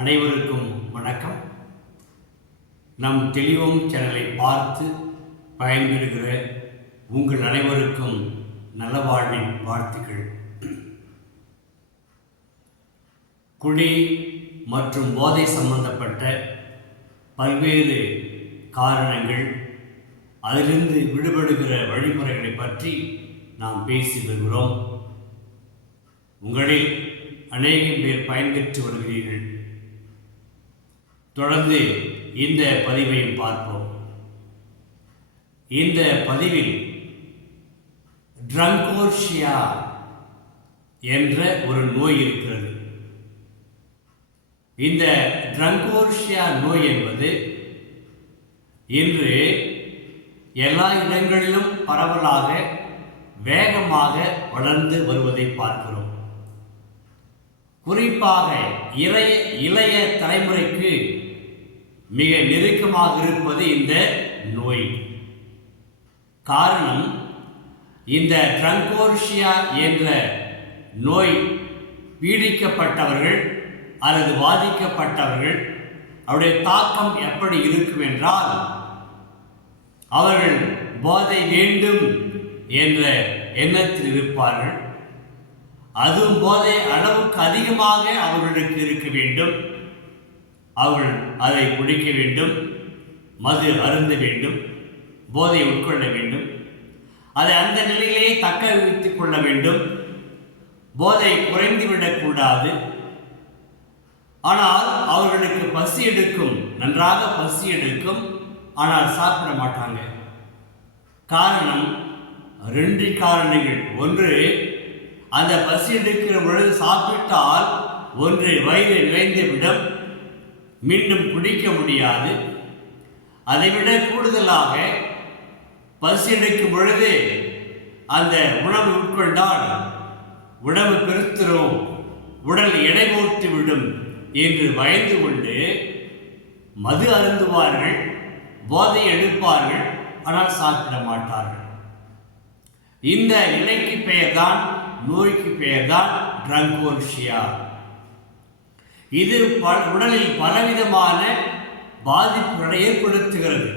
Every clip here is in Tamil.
அனைவருக்கும் வணக்கம். நம் தெளிவோம் சேனலை பார்த்து பயன்பெறுகிற உங்கள் அனைவருக்கும் நலவாழ்வின் வாழ்த்துக்கள். குடி மற்றும் போதை சம்பந்தப்பட்ட பல்வேறு காரணங்கள் அதிலிருந்து விடுபடுகிற வழிமுறைகளை பற்றி நாம் பேசி வருகிறோம். உங்களில் அநேகம் பேர் பயன்பெற்று வருகிறீர்கள். தொடர்ந்து இந்த பதிவையும் பார்ப்போம். இந்த பதிவில் ட்ரங்கோர்ஷியா என்ற ஒரு நோய் இருக்கிறது. இந்த ட்ரங்கோர்ஷியா நோய் என்பது இன்று எல்லா இடங்களிலும் பரவலாக வேகமாக வளர்ந்து வருவதை பார்க்கிறோம். குறிப்பாக இளைய இளைய தலைமுறைக்கு மிக நெருக்கமாக இருப்பது இந்த நோய். காரணம் இந்த ட்ரங்கோர்ஷியா என்ற நோய் பீடிக்கப்பட்டவர்கள் அல்லது பாதிக்கப்பட்டவர்கள் அவருடைய தாக்கம் எப்படி இருக்கும் என்றால் அவர்கள் போதை வேண்டும் என்ற எண்ணத்தில் இருப்பார்கள். அதுவும் போதை அளவுக்கு அதிகமாக அவர்களுக்கு இருக்க வேண்டும். அவர்கள் அதை குடிக்க வேண்டும் மது அருந்த வேண்டும் போதை உட்கொள்ள வேண்டும். அதை அந்த நிலையிலேயே தக்க வைத்துக் கொள்ள வேண்டும். போதை குறைந்துவிடக்கூடாது ஆனால் அவர்களுக்கு பசி எடுக்கும் நன்றாக பசி எடுக்கும் ஆனால் சாப்பிட மாட்டாங்க. காரணம் ரெண்டு காரணங்கள். ஒன்று அந்த பசி எடுக்கிற பொழுது சாப்பிட்டால் ஒன்று வயிறு நிறைந்து விடும் மீண்டும் குடிக்க முடியாது. அதைவிட கூடுதலாக பசி எடுக்கும் பொழுது அந்த உணவு உட்கொண்டால் உணவு பெருத்திரும். உடல் எடை போட்டு விடும் என்று பயந்து கொண்டு மது அருந்துவார்கள் போதை எடுப்பார்கள் ஆனால் சாப்பிட மாட்டார்கள். இந்த நிலைக்கு பெயர்தான் நோய்க்கு பெயர்தான் ட்ரங்கோர்ஷியா இது ப- உடலில் பலவிதமான பாதிப்புகளை ஏற்படுத்துகிறது.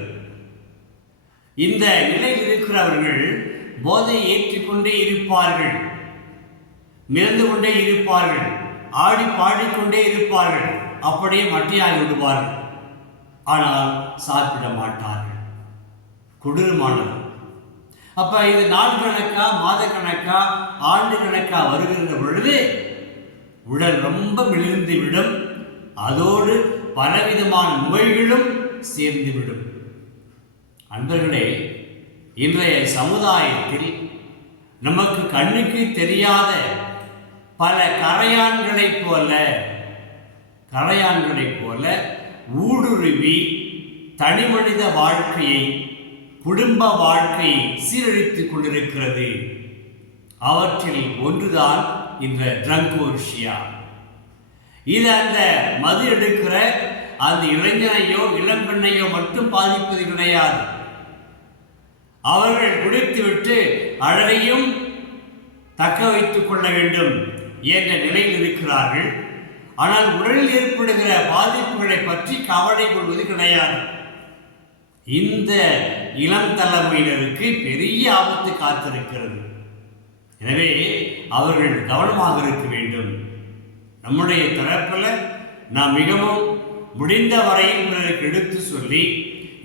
இந்த நிலையில் இருக்கிறவர்கள் போதை ஏற்றிக்கொண்டே இருப்பார்கள். மிதந்து கொண்டே இருப்பார்கள். ஆடி பாடிக்கொண்டே இருப்பார்கள். அப்படியே மட்டியாகி விடுவார்கள். ஆனால் சாப்பிட மாட்டார்கள். கொடூரமானது அப்ப இது நாள் கணக்கா மாத கணக்கா ஆண்டு கணக்கா வருகின்ற பொழுது உடல் ரொம்ப மெலிந்து விடும் அதோடு பலவிதமான நோய்களும் சேர்ந்துவிடும். அன்பர்களே இன்றைய சமுதாயத்தில் நமக்கு கண்ணுக்கு தெரியாத பல கரையான்களைப் போல கரையான்களைப் போல ஊடுருவி தனிமனித வாழ்க்கையை குடும்ப வாழ்க்கையை சீரழித்துக் கொண்டிருக்கிறது. அவற்றில் ஒன்றுதான் இந்த ட்ரங்கோர்ஷியா இது அந்த மது எடுக்கிற அந்த இளைஞனையோ இளம்பெண்ணையோ மட்டும் பாதிப்பது கிடையாது. அவர்கள் குடித்துவிட்டு அழகையும் தக்க வைத்துக் கொள்ள வேண்டும் என்ற நிலையில் இருக்கிறார்கள். ஆனால் உடலில் ஏற்படுகிற பாதிப்புகளை பற்றி கவலை கொள்வது கிடையாது. இந்த இளம் தலைமையினருக்கு பெரிய ஆபத்து காத்திருக்கிறது. எனவே அவர்கள் கவனமாக இருக்க வேண்டும். நம்முடைய தரப்பில் நாம் மிகவும் முடிந்த வரையில் பிறருக்கு எடுத்து சொல்லி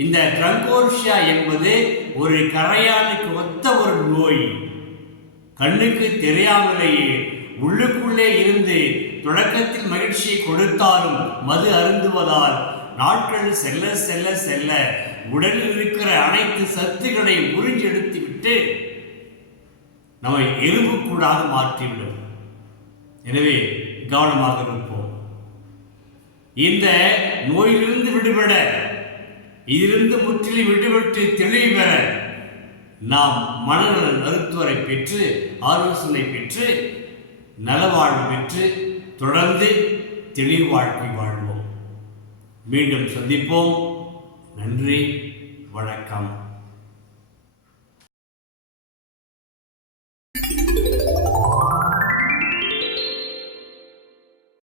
இந்த ட்ரங்கோர்ஷியா என்பது ஒரு கரையானுக்கு ஒத்த ஒரு நோய். கண்ணுக்கு தெரியாமலேயே உள்ளுக்குள்ளே இருந்து தொடக்கத்தில் மகிழ்ச்சியை கொடுத்தாலும் மது அருந்துவதால் நாட்கள் செல்ல செல்ல செல்ல உடலில் இருக்கிற அனைத்து சத்துக்களையும் உறிஞ்செடுத்து விட்டு நம்மை எலும்புக்கூடாக மாற்றிவிடும். எனவே கவனமாக இருப்போம். இந்த நோயிலிருந்து விடுபட இதிலிருந்து முற்றிலும் விடுபட்டு தெளிவு பெற நாம் மனநல மருத்துவரை பெற்று ஆலோசனை பெற்று நலவாழ்வு பெற்று தொடர்ந்து தெளிவு வாழ்க்கை வாழ்வோம். மீண்டும் சந்திப்போம். நன்றி. வணக்கம்.